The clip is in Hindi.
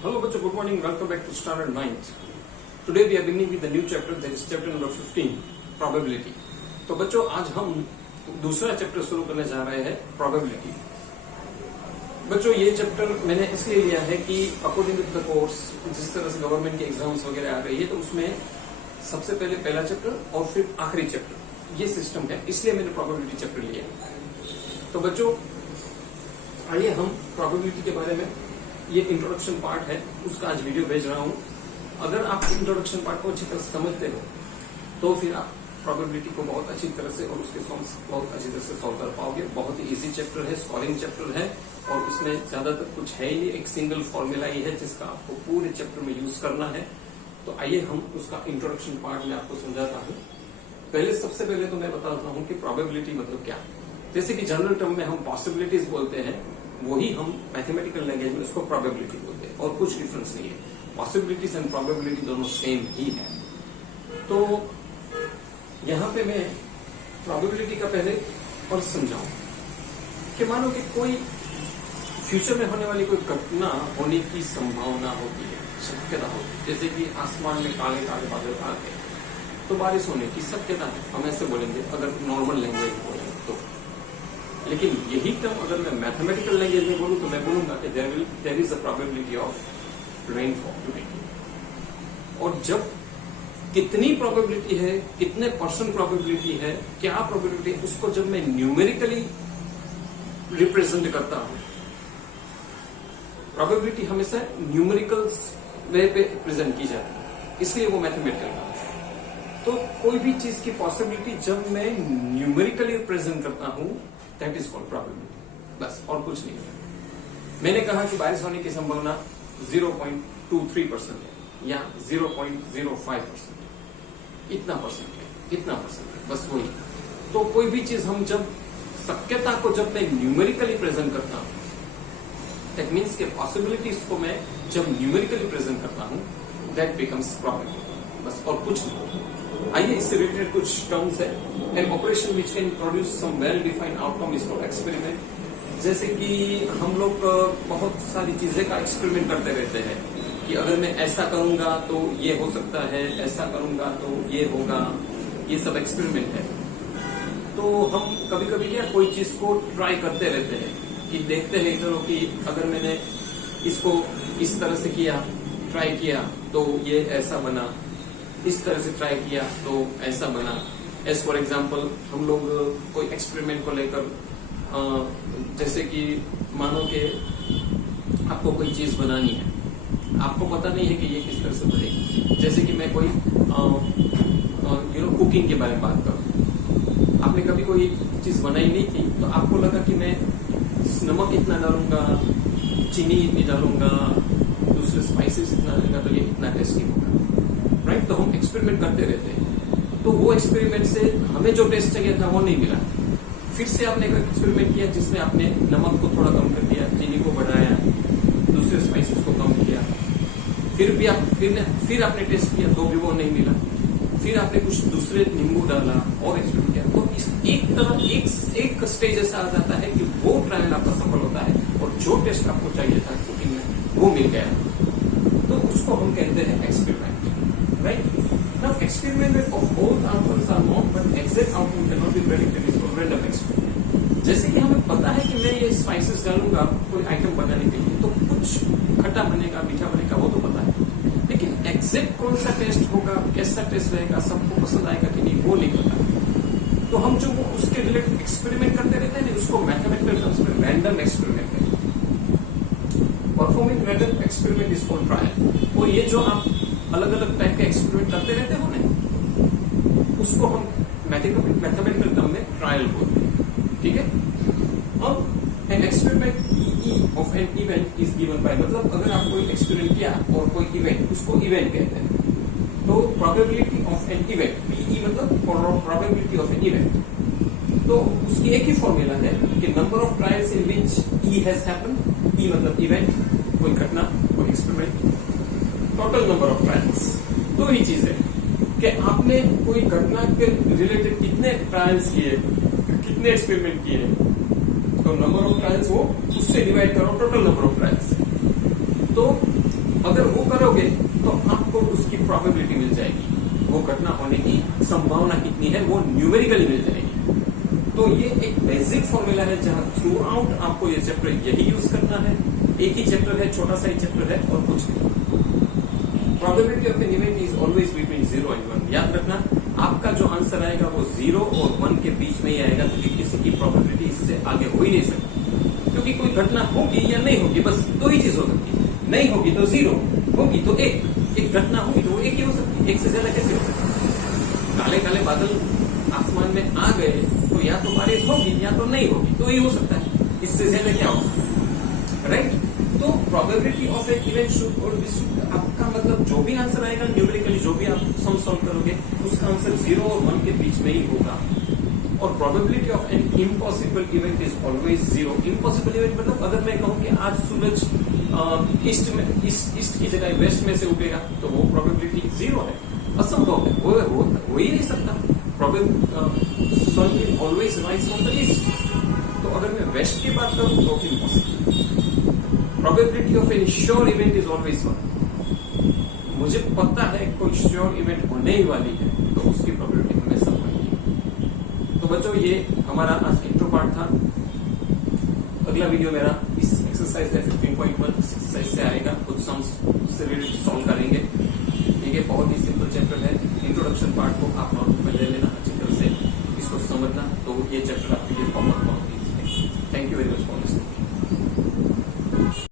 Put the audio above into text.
Hello, bachcho. Good morning. Welcome back to Standard 9th. Today we are beginning with the new chapter, that is chapter number 15, probability. तो बच्चों आज हम दूसरा चैप्टर शुरू करने जा रहे हैं, probability. बच्चों ये चैप्टर मैंने इसलिए लिया है कि अकॉर्डिंग टू द कोर्स जिस तरह से गवर्नमेंट की एग्जाम्स वगैरह आ रही है, तो उसमें सबसे पहले पहला चैप्टर और फिर आखिरी चैप्टर, ये सिस्टम है, इसलिए मैंने प्रोबेबिलिटी चैप्टर लिया। तो बच्चों आइए हम प्रोबेबिलिटी के बारे में, ये इंट्रोडक्शन पार्ट है, उसका आज वीडियो भेज रहा हूं। अगर आप इंट्रोडक्शन पार्ट को अच्छी तरह से समझते हो तो फिर आप प्रोबेबिलिटी को बहुत अच्छी तरह से और उसके सॉल्व्स बहुत अच्छी तरह से सॉल्व कर पाओगे। बहुत ही इजी चैप्टर है, स्कोरिंग चैप्टर है और उसमें ज्यादातर कुछ है ही नहीं, एक सिंगल फॉर्मूला ही है जिसका आपको पूरे चैप्टर में यूज करना है। तो आइए हम उसका इंट्रोडक्शन पार्ट में आपको समझाता हूँ। सबसे पहले तो मैं बताता हूँ कि प्रोबेबिलिटी मतलब क्या। जैसे कि जनरल टर्म में हम पॉसिबिलिटीज बोलते हैं, वही हम मैथमेटिकल लैंग्वेज में उसको प्रोबेबिलिटी बोलते हैं और कुछ डिफरेंस नहीं है। पॉसिबिलिटीज एंड प्रोबेबिलिटी दोनों सेम ही है। तो यहां पे मैं प्रोबेबिलिटी का पहले और समझाऊं कि मानो कि कोई फ्यूचर में होने वाली कोई घटना होने की संभावना होती है, शक्यता होती है। जैसे कि आसमान में काले काले बादल आ गए तो बारिश होने की शक्यता है, हम ऐसे बोलेंगे अगर नॉर्मल लैंग्वेज बोलेंगे तो। लेकिन यही टर्म अगर मैं मैथमेटिकल लैंग्वेज में बोलूं तो मैं बोलूंगा कि there is a probability of rainfall today. और जब कितनी प्रोबेबिलिटी है, कितने परसेंट प्रोबेबिलिटी है, क्या प्रोबेबिलिटी है, उसको जब मैं न्यूमेरिकली रिप्रेजेंट करता हूं, प्रोबेबिलिटी हमेशा न्यूमेरिकल वे पे प्रेजेंट की जाती है, इसलिए वो मैथमेटिकल है। तो कोई भी चीज की पॉसिबिलिटी जब मैं न्यूमेरिकली प्रेजेंट करता हूं, दैट इज कॉल्ड प्रोबेबिलिटी, बस और कुछ नहीं है। मैंने कहा कि बारिश होने की संभावना 0.23% है या 0.05%, इतना परसेंट है, बस वही। तो कोई भी चीज हम जब शक्यता को जब मैं न्यूमेरिकली प्रेजेंट करता हूं, दैट मीन्स के पॉसिबिलिटीज को मैं जब न्यूमेरिकली प्रेजेंट करता हूं, दैट बिकम्स प्रोबेबिलिटी, बस और कुछ नहीं। आइए इससे रिलेटेड कुछ टर्म्स है। An operation which can produce some well defined outcome is called experiment. जैसे कि हम लोग बहुत सारी चीजें का एक्सपेरिमेंट करते रहते हैं कि अगर मैं ऐसा करूंगा तो ये हो सकता है, ऐसा करूंगा तो ये होगा, ये सब एक्सपेरिमेंट है। तो हम कभी कभी क्या कोई चीज को ट्राई करते रहते हैं कि देखते हैं चलो कि अगर मैंने इसको इस तरह से किया, ट्राई किया तो ये ऐसा बना, इस तरह से ट्राई किया तो ऐसा बना। एज फॉर एग्जाम्पल हम लोग कोई एक्सपेरिमेंट को लेकर जैसे कि मानो कि आपको कोई चीज बनानी है, आपको पता नहीं है कि ये किस तरह से बनेगी। जैसे कि मैं कोई कुकिंग के बारे में बात करूं, आपने कभी कोई चीज बनाई नहीं थी तो आपको लगा कि मैं नमक इतना डालूंगा, चीनी इतनी डालूंगा, दूसरे स्पाइसेस इतना डालूंगा तो ये इतना टेस्टी होगा, राइट। तो हम एक्सपेरिमेंट करते रहते हैं। तो वो एक्सपेरिमेंट से हमें जो टेस्ट चाहिए था वो नहीं मिला। फिर से आपने एक एक्सपेरिमेंट किया जिसमें आपने नमक को थोड़ा कम कर दिया, चीनी को बढ़ाया, दूसरे स्पाइसेस को कम किया, फिर आपने टेस्ट किया तो भी वो नहीं मिला। फिर आपने कुछ दूसरे नींबू डाला और एक्सपेरिमेंट किया, तो एक स्टेज ऐसा आ जाता है कि वो ट्रायल आपका सफल होता है और जो टेस्ट आपको चाहिए था कुकिंग में वो मिल गया। तो उसको हम कहते हैं experiment, right. Now experiment of both outcomes are known, but exact outcome cannot be predicted. is called random experiment. जैसे कि हमें पता है कि मैं ये स्पाइसेस डालूंगा कोई आइटम बनाने के लिए तो कुछ खट्टा बनेगा, मीठा बनेगा, वो तो पता है। लेकिन एग्जैक्ट कौन सा टेस्ट होगा, कैसा टेस्ट रहेगा, सबको पसंद आएगा कि नहीं, वो नहीं पता। तो हम जो उसके रिलेटेड एक्सपेरिमेंट करते रहते हैं उसको मैथमेटिकल टर्म्स में रैंडम एक्सपेरिमेंट कहते हैं। Performing random experiment is called trial. और ये जो आप अलग अलग टाइप के एक्सपेरिमेंट करते रहते हो ना, उसको हम मैथमेटिकल टर्म में ट्रायल बोलते हैं, ठीक है। अब an experiment PE of an event is given by, मतलब अगर आप कोई एक्सपेरिमेंट किया और कोई इवेंट, उसको इवेंट कहते हैं। तो probability of an event, P E मतलब प्रोबेबिलिटी ऑफ एन इवेंट, तो उसकी एक ही फॉर्मूला है कि number of trials in which E has happened. E मतलब इवेंट, कोई घटना, कोई experiment, total number of trials. दो ही चीज है कि आपने कोई घटना के रिलेटेड कितने ट्रायल्स किए, कितने एक्सपेरिमेंट किए, तो नंबर ऑफ ट्रायल्स वो उससे डिवाइड करो टोटल नंबर ऑफ ट्रायल्स। तो अगर वो करोगे तो आपको उसकी प्रोबेबिलिटी मिल जाएगी, वो घटना होने की संभावना कितनी है वो न्यूमेरिकली मिल जाएगी। तो ये एक बेसिक फॉर्मूला है जहां थ्रू आउट आपको ये चैप्टर यही यूज करना है। एक ही चैप्टर है, छोटा सा ही चैप्टर है और कुछ नहीं। Probability of an event is always between 0 and 1। याद रखना, आपका जो आंसर आएगा वो 0 और 1 के बीच में ही आएगा, क्योंकि किसी की प्रोबेबिलिटी इससे आगे हो ही नहीं सकती। क्योंकि कोई घटना होगी या नहीं होगी, बस दो ही चीज हो सकती है। नहीं होगी तो 0, होगी तो 1। एक घटना होगी तो वो 1 ही हो सकती है, 1 से ज्यादा कैसे हो सकती है? काले काले बादल आसमान में आ गए तो या तो बारिश होगी या तो नहीं होगी, तो ही हो सकता है, इससे ज्यादा क्या हो सकता है, राइट? तो probability of an event should और आपका मतलब जो भी आंसर आएगा न्यूमेरिकली, जो भी आप सम सॉल्व करोगे उसका आंसर 0 और 1 के बीच में ही होगा। और probability of an impossible event is always 0। Impossible event मतलब अगर मैं कहूं कि आज सूरज ईस्ट की जगह वेस्ट में से उगेगा तो वो प्रोबेबिलिटी 0 है, असंभव है, वो हो ही नहीं सकता। Sun will always rise from the east. तो अगर मैं वेस्ट की बात करूं तो impossible. Probability of an sure event is always 1। मुझे पता है कोई श्योर इवेंट होने ही वाली है तो उसकी प्रोबेबिलिटी हमेशा 1 है। तो बच्चों ये हमारा आज इंट्रो पार्ट था। अगला वीडियो मेरा इस एक्सरसाइज है 15.1 एक्सरसाइज से आएगा, कुछ सम्स उससे रिलेटेड सॉल्व करेंगे। ये बहुत ही सिंपल चैप्टर है। इंट्रोडक्शन पार्ट को आप नोट में ले लेना अच्छी तरह से, इसको समझना, तो ये चैप्टर आपके लिए बहुत ईजी है। Thank you very much for listening.